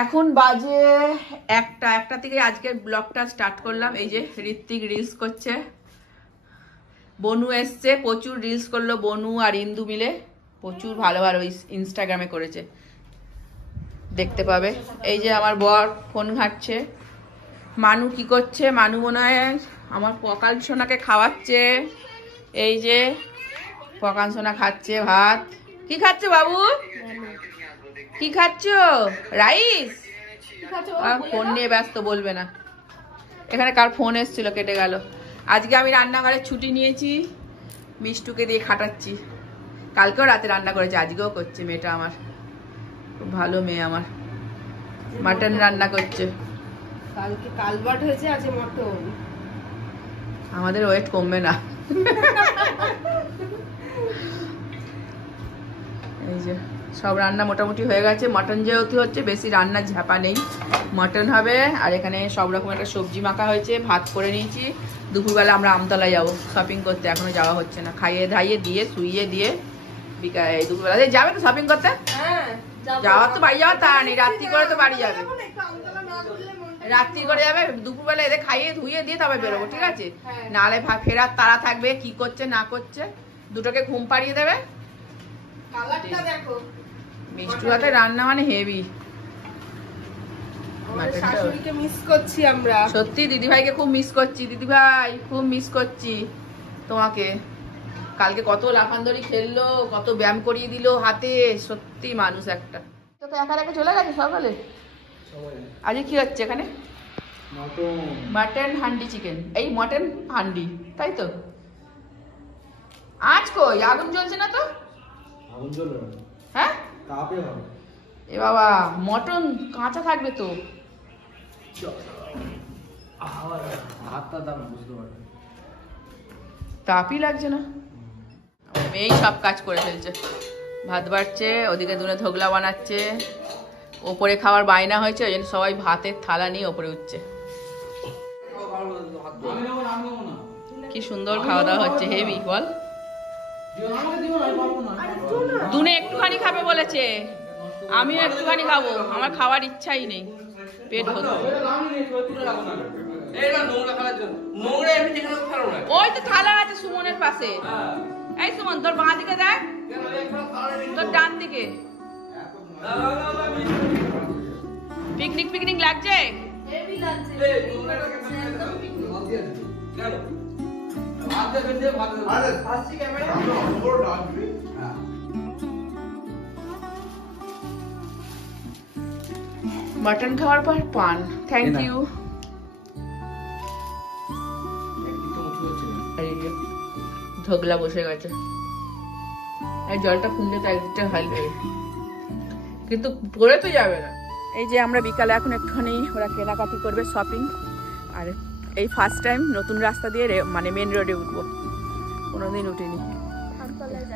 এখন বাজে একটা থেকে আজকের ব্লগটা স্টার্ট করলাম। এই যে ঋত্বিক রিলস করছে, বনু এসছে, প্রচুর রিলস করলো বনু আর ইন্দু মিলে, প্রচুর ভালো ভালো ইনস্টাগ্রামে করেছে, দেখতে পাবে। এই যে আমার বর ফোন ঘাঁটছে। মানু কি করছে? মানু মনে হয় আমার পকাল সোনাকে খাওয়াচ্ছে। এই যে পকাল সোনা খাচ্ছে ভাত। কি খাচ্ছ বাবু? কি খাচ্ছ? রাইস? ফোন নিয়ে ব্যস্ত, বলবে না। এখানে কার ফোন এসেছিল, কেটে গেল। আজকে আমি রান্নাঘরে ছুটি নিয়েছি, মিষ্টুকে দিয়ে খাটাচ্ছি। কালকেও রাতে রান্না করেছে, আজকেও করছে মেয়েটা আমার, খুব ভালো মেয়ে আমার। মাটন রান্না করছে। কালকে কালবাট হয়েছে, আজ মটন। আমাদের ওয়েট কমবে না। এই যে সব রান্না মোটামুটি হয়ে গেছে। মটন যেহেতু হচ্ছে, বেশি রান্নার ঝাপা নেই, মটন হবে। আর এখানে সব রকম একটা সবজি মাখা হয়েছে, ভাত করে নিয়েছি। দুপুরবেলা আমরা আমতলায় যাবো শপিং করতে, এখনো যাওয়া হচ্ছে না। খাইয়ে ধাইয়ে দিয়ে শুইয়ে দিয়ে দুপুরবেলা যাবে তো শপিং করতে। যাওয়ার তো বাড়ি যাওয়ার তা নেই, রাত্রি করে তো বাড়ি যাবে, রাত্রি করে যাবে। দুপুরবেলা এদের খাইয়ে ধুইয়ে দিয়ে তবে বেরোবো, ঠিক আছে? নাহলে ফেরার তারা থাকবে, কি করছে না করছে। দুটোকে ঘুম পাড়িয়ে দেবে। মিষ্টু হাতে রান্না মানে হেভি। সত্যি দিদিভাইকে খুব মিস করছি, দিদিভাই খুব মিস করছি তোমাকে। কালকে কত লাফান্দরি খেললো, কত ব্যায়াম করিয়ে দিল হাতে, সত্যি মানুষ একটা। তো একা একা চলে গেছে সকালে। আজকে কি হচ্ছে এখানে? Mutton handi chicken. এই মটন হান্ডি, তাই তো? আজ কই আগুন জ্বলছে না তো? হ্যাঁ এ বাবা, মটন কাঁচা থাকবে তো। তাপই লাগছে না। মেয়েই সব কাজ করে ফেলছে, ভাত বাড়ছে, ওদিকে দুনে ধোগলা বানাচ্ছে, ওপরে খাওয়ার বায়না হয়েছে, ওই জন্য সবাই ভাতের থালা নিয়ে ওপরে উঠছে। কি সুন্দর খাওয়া দাওয়া হচ্ছে, হেভি বল। দুনে একটুখানি খাবে বলেছে, আমিও একটুখানি খাবো, আমার খাওয়ার ইচ্ছাই নেই, পেট ভর্তি। ওই তো থালা আছে সুমনের পাশে। এই সুমন, তোর বাঁ দিকে দেখ, তোর ডান দিকে। পিকনিক পিকনিক লাগছে। মটন খাওয়ার পর পান, থ্যাংক ইউ। ধোগলা বসে গেছে, এই জলটা খুললে তো একটা হালবে, কিন্তু পরে তো যাবে না। এই যে আমরা বিকালে এখন একটুখানি ওরা কেনাকাটি করবে, শপিং। আর এই ফার্স্ট টাইম নতুন রাস্তা দিয়ে মানে মেন রোডে উঠবো, কোনোদিন উঠিনি।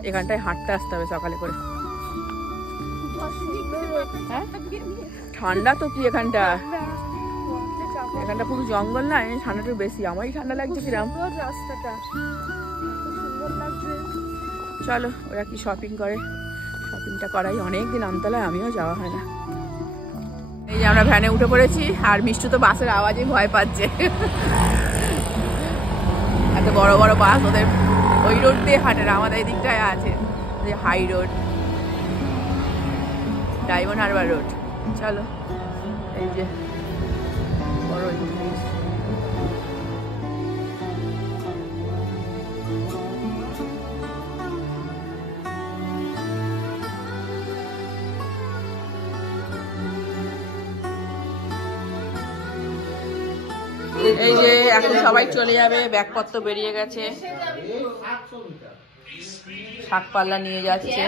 এখানটায় হাঁটতে আসতে হবে সকালে করে। হ্যাঁ ঠান্ডা তো কি, এখানটা পুরো জঙ্গল না, ঠান্ডাটা বেশি। আমারই ঠান্ডা লাগছে কিরাম। রাস্তাটা সুন্দর লাগছে। চলো ওরা কি শপিং করে, শপিংটা করাই অনেকদিন আমতলায়, আমিও যাওয়া হয় না। এই যে আমরা ভ্যানে উঠে পড়েছি, আর মিষ্টু তো বাসের আওয়াজে ভয় পাচ্ছে। এত বড় বড় বাস, ওদের ওই রোড দিয়ে হাঁটে না, আমাদের এই দিকটায় আছে যে high road, Diamond Harbour road. চলো এই যে বড় জিনিস। এই যে এখন সবাই চলে যাবে, ব্যাগপত্র বেরিয়ে গেছে, শাক পাল্লা নিয়ে যাচ্ছে,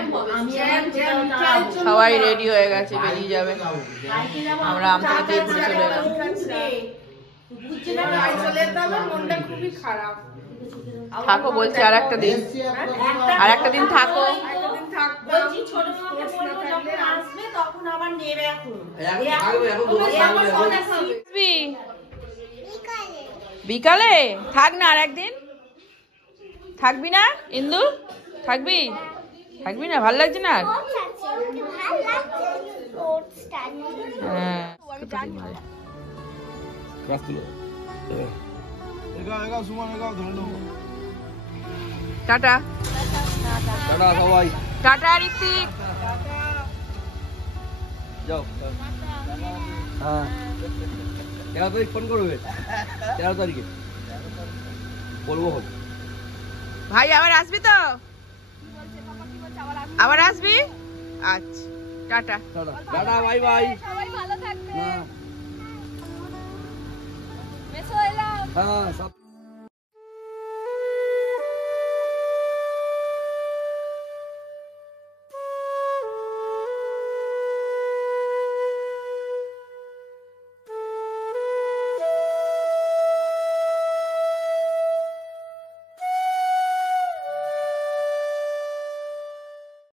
সবাই রেডি হয়ে গেছে, বেরিয়ে যাবে। আমরা আমতলা থেকে ঘুরে চলে এলাম। থাকো বলছি, আর একটা দিন, আর একটা দিন থাকো। বিকালে থাক না, আর একদিন থাকবি না? ইন্দু থাকবি? থাকবি না? ভাল লাগছে না আর? হ্যাঁ টাটা টাটা ঋত্বিক। যাও। হ্যাঁ 13 তারিখ ফোন করবে, 13 তারিখে বলবো। ভাই আবার আসবি তো? আবার আসবি? আচ্ছা টাটা টাটা বাই বাই। সবাই ভালো থাকবে। হ্যাঁ মেসো এলাম। হ্যাঁ সব